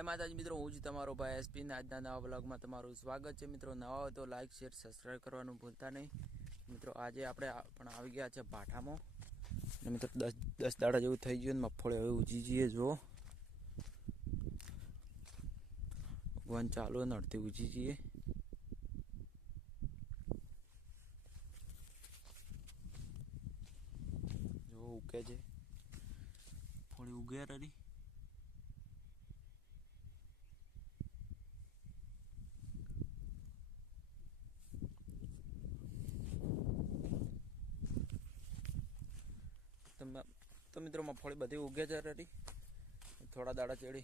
जय माताजी मित्रों, हूँ ज तमारो भाई एसपी ने आज नवा ब्लॉगમાં તમારું સ્વાગત છે। મિત્રો નવા હોય તો લાઈક શેર સબસ્ક્રાઇબ કરવાનું ભૂલતા નહીં। મિત્રો આજે આપણે પણ આવી ગયા છે ભાઠામાં અને મિત્રો 10 દાડા જેવું થઈ ગયું ને મગફળી હવે ઉજી જઈએ। જો વન ચાલુ ને અડધી ઉજી જઈએ। જો ઉગે છે થોડી ઉગે રહી। तो मित्रों मगफड़ी बधी उगे ज रही, थोड़ा दाड़ा चेड़ी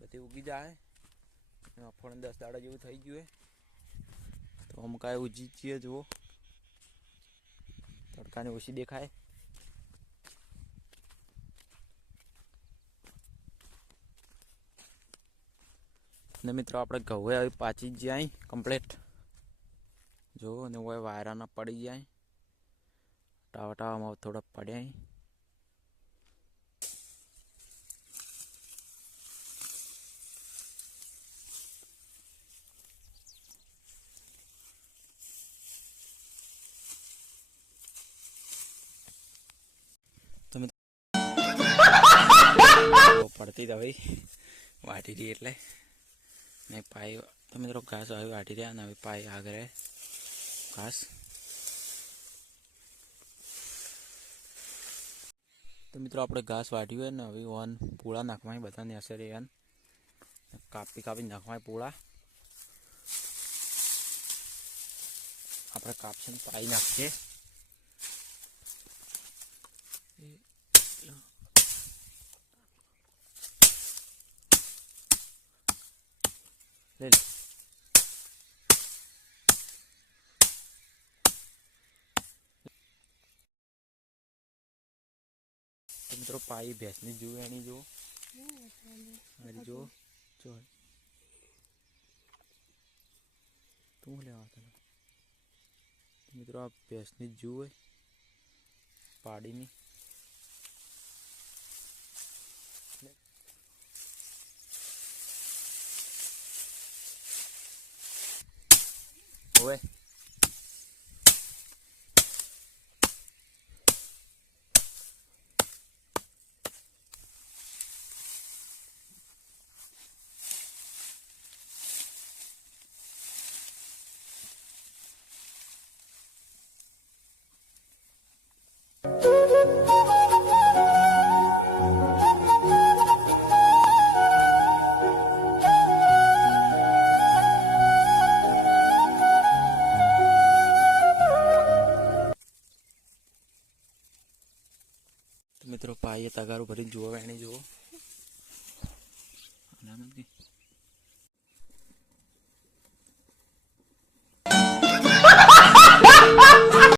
बधी उगी जाए। मगफड़ी 10 दाड़ा जेवू थई गयुं है तो हम काय उजी छीए। जुओ तड़का ने ओછી देखाय ने मित्रों आपणे घऊं आई पाची जाए कम्प्लीट। जो ने वो वायरा ना पड़ी जाए टावा टावा में थोड़ा पड़े। तो पड़ती तो भाई वाटी रही एटले नहीं पाई। तो मित्रों घास अभी वाटी रहा ने पाई आगे घास। तो मित्रों आपणे घास वाट्યું है ने હવે ઓન પૂળા નાખવાય બધાને અસર એન કાપી કાપી નાખવાય પૂળા। આપણે કાપશે પાઈ નાખીએ। લે લે तो मित्रों पाई भैंसनी जो एनी जो अरे जो जो तू ले आता ना। तो मित्रों आप भैंसनी जो है पाड़ी नहीं ओए। मित्रों पाए तगारू भरी जुओ एनी जुओ